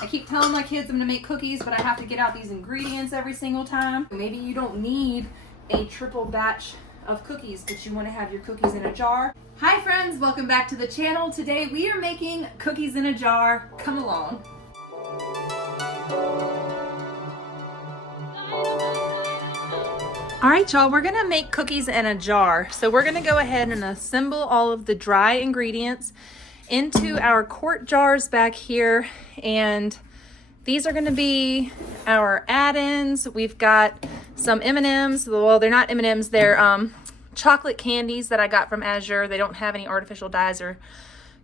I keep telling my kids I'm gonna make cookies, but I have to get out these ingredients every single time. Maybe you don't need a triple batch of cookies, but you wanna have your cookies in a jar. Hi friends, welcome back to the channel. Today we are making cookies in a jar. Come along. All right, y'all, we're gonna make cookies in a jar. So we're gonna go ahead and assemble all of the dry ingredients into our quart jars back here. And these are gonna be our add-ins. We've got some M&Ms. Well, they're not M&Ms, they're chocolate candies that I got from Azure. They don't have any artificial dyes or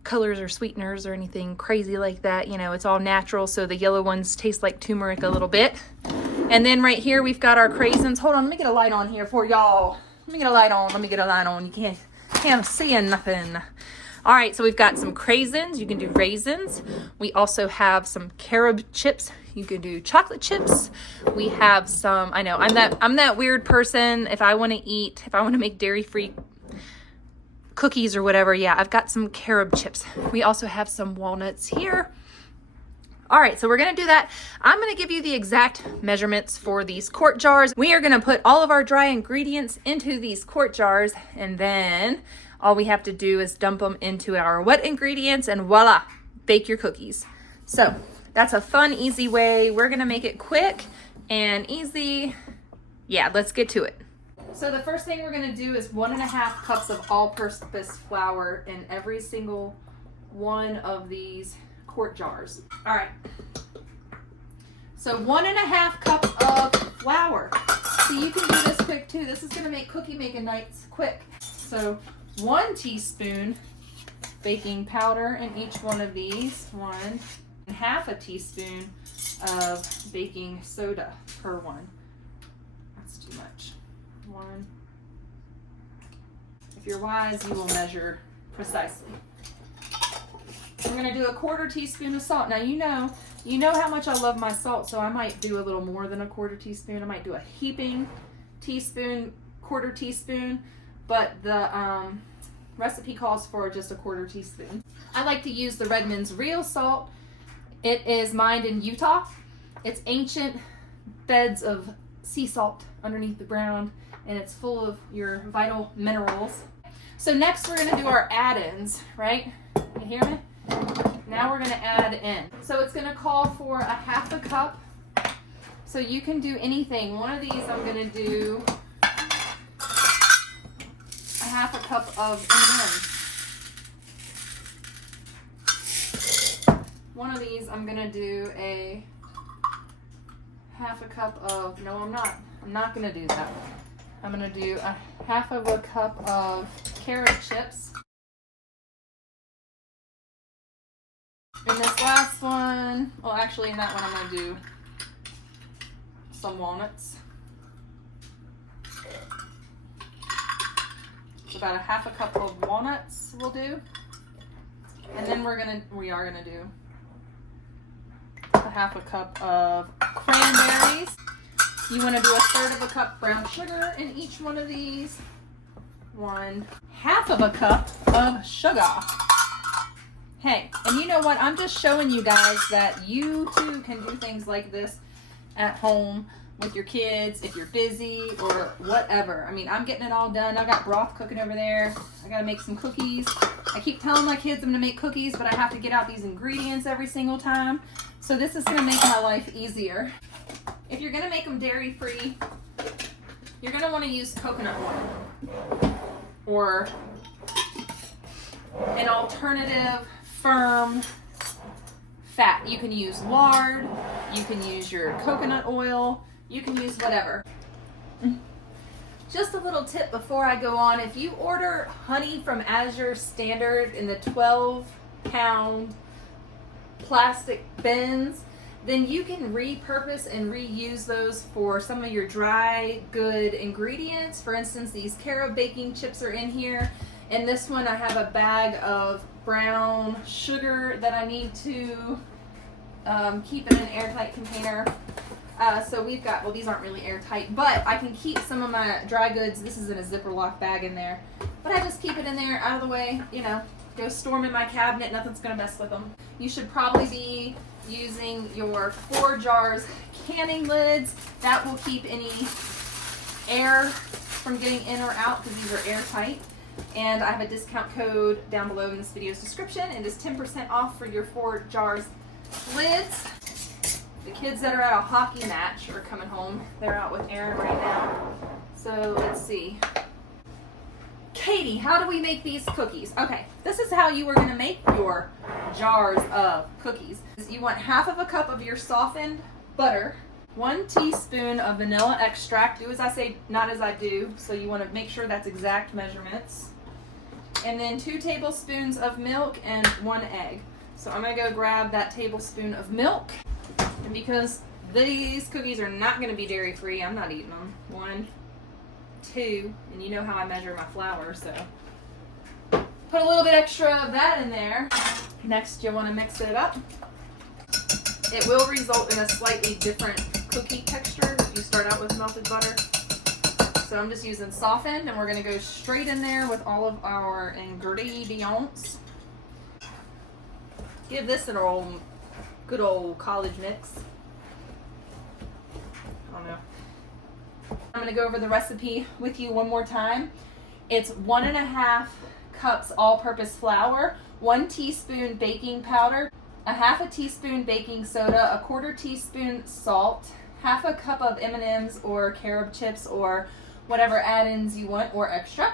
colors or sweeteners or anything crazy like that. You know, it's all natural, so the yellow ones taste like turmeric a little bit. And then right here we've got our craisins. Hold on, let me get a light on here for y'all. Let me get a light on. You can't see nothing. All right, so we've got some craisins. You can do raisins. We also have some carob chips. You can do chocolate chips. We have some, I know, I'm that weird person. If I want to make dairy-free cookies or whatever, yeah, I've got some carob chips. We also have some walnuts here. All right, so we're gonna do that. I'm gonna give you the exact measurements for these quart jars. We are gonna put all of our dry ingredients into these quart jars, and then all we have to do is dump them into our wet ingredients, and voila, bake your cookies. So that's a fun, easy way. We're gonna make it quick and easy. Yeah, let's get to it. So the first thing we're gonna do is 1.5 cups of all-purpose flour in every single one of these quart jars. All right, so 1.5 cups of flour. So you can do this quick too. This is gonna make cookie making nights quick. So 1 teaspoon baking powder in each one of these. 1.5 teaspoon of baking soda per one. That's too much. 1. If you're wise, you will measure precisely. I'm gonna do 1/4 teaspoon of salt. Now you know how much I love my salt, so I might do a little more than 1/4 teaspoon. I might do a heaping teaspoon, 1/4 teaspoon, but the recipe calls for just 1/4 teaspoon. I like to use the Redmond's real salt. It is mined in Utah. It's ancient beds of sea salt underneath the ground, and it's full of your vital minerals. So next we're gonna do our add-ins, right? You hear me? Now we're gonna add in. So it's gonna call for 1/2 cup. So you can do anything. One of these I'm gonna do 1/2 cup of M&Ms. One of these I'm gonna do 1/2 cup of, no I'm not gonna do that. I'm gonna do 1/2 cup of carrot chips. In this last one, well actually in that one I'm going to do some walnuts. So about 1/2 cup of walnuts we'll do. And then we are going to do 1/2 cup of cranberries. You want to do 1/3 cup brown sugar in each one of these. 1/2 cup of sugar. Hey, and you know what? I'm just showing you guys that you too can do things like this at home with your kids if you're busy or whatever. I mean, I'm getting it all done. I got broth cooking over there. I got to make some cookies. I keep telling my kids I'm going to make cookies, but I have to get out these ingredients every single time. So this is going to make my life easier. If you're going to make them dairy-free, you're going to want to use coconut oil or an alternative firm fat. You can use lard, you can use your coconut oil, you can use whatever. Just a little tip before I go on, if you order honey from Azure Standard in the 12-pound plastic bins, then you can repurpose and reuse those for some of your dry good ingredients. For instance, these carob baking chips are in here. In this one I have a bag of brown sugar that I need to keep in an airtight container. So we've got, well these aren't really airtight, but I can keep some of my dry goods. This is in a Ziploc bag in there. But I just keep it in there out of the way, you know, go store them in my cabinet, nothing's gonna mess with them. You should probably be using your 4 jars canning lids. That will keep any air from getting in or out because these are airtight. And I have a discount code down below in this video's description. It is 10% off for your 4 jars lids. The kids that are at a hockey match are coming home. They're out with Aaron right now. So let's see. Katie, how do we make these cookies? Okay, this is how you are going to make your jars of cookies. You want half of a cup of your softened butter, 1 teaspoon of vanilla extract. Do as I say, not as I do. So you want to make sure that's exact measurements. And then 2 tablespoons of milk and 1 egg. So I'm going to go grab that tablespoon of milk. And because these cookies are not going to be dairy free, I'm not eating them. 1, 2, and you know how I measure my flour, so put a little bit extra of that in there. Next, you want to mix it up. It will result in a slightly different cookie texture if you start out with melted butter. So I'm just using softened, and we're going to go straight in there with all of our ingredients. Give this an good old college mix. I don't know. I'm going to go over the recipe with you one more time. It's 1.5 cups all-purpose flour, 1 teaspoon baking powder, 1/2 teaspoon baking soda, 1/4 teaspoon salt, 1/2 cup of M&Ms or carob chips or whatever add-ins you want or extra.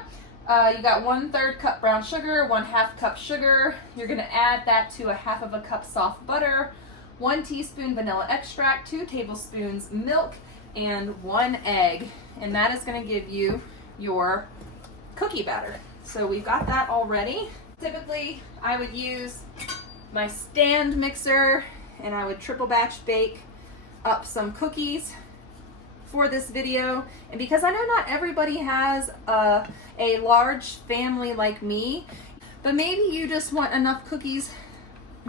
You got 1/3 cup brown sugar, 1/2 cup sugar. You're going to add that to 1/2 cup soft butter, 1 teaspoon vanilla extract, 2 tablespoons milk, and 1 egg, and that is going to give you your cookie batter. So we've got that all ready. Typically I would use my stand mixer and I would triple batch bake up some cookies for this video. And because I know not everybody has a large family like me, but maybe you just want enough cookies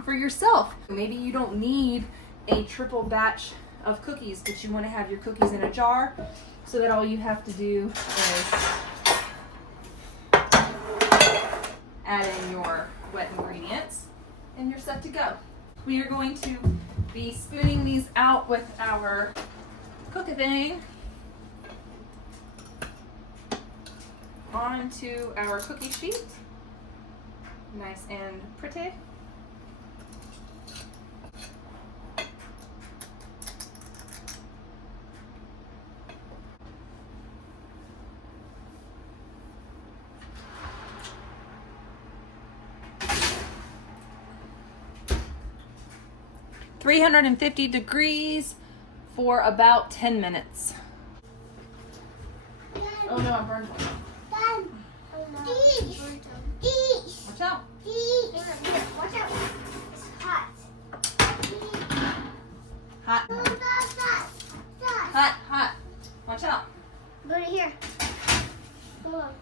for yourself. Maybe you don't need a triple batch of cookies, but you want to have your cookies in a jar so that all you have to do is add in your wet ingredients and you're set to go. We are going to be spooning these out with our cookie thing onto our cookie sheet. Nice and pretty. $350 degrees for about 10 minutes. Oh no, I burned one. Watch out. Watch out. It's hot. Hot. Hot, hot. Watch out. Go to here. Hold on.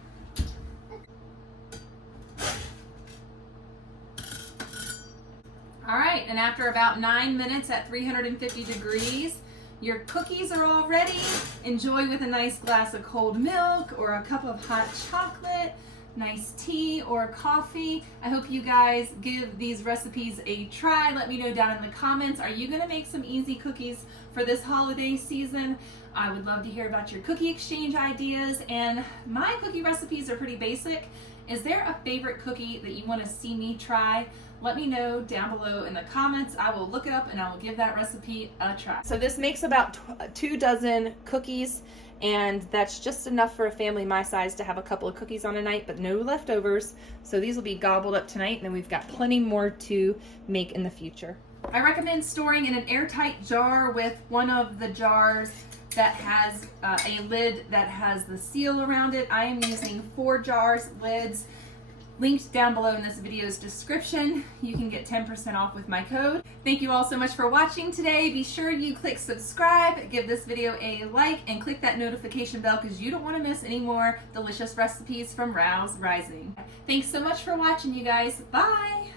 All right, and after about 9 minutes at 350 degrees, your cookies are all ready. Enjoy with a nice glass of cold milk or a cup of hot chocolate, nice tea or coffee. I hope you guys give these recipes a try. Let me know down in the comments. Are you gonna make some easy cookies for this holiday season? I would love to hear about your cookie exchange ideas, and my cookie recipes are pretty basic. Is there a favorite cookie that you want to see me try? Let me know down below in the comments. I will look it up and I will give that recipe a try. So this makes about 2 dozen cookies, and that's just enough for a family my size to have a couple of cookies on a night, but no leftovers. So these will be gobbled up tonight, and then we've got plenty more to make in the future. I recommend storing in an airtight jar with one of the jars that has a lid that has the seal around it. I am using 4 jars lids. Linked down below in this video's description. You can get 10% off with my code. Thank you all so much for watching today. Be sure you click subscribe, give this video a like, and click that notification bell because you don't want to miss any more delicious recipes from Rouse Rising. Thanks so much for watching, you guys. Bye!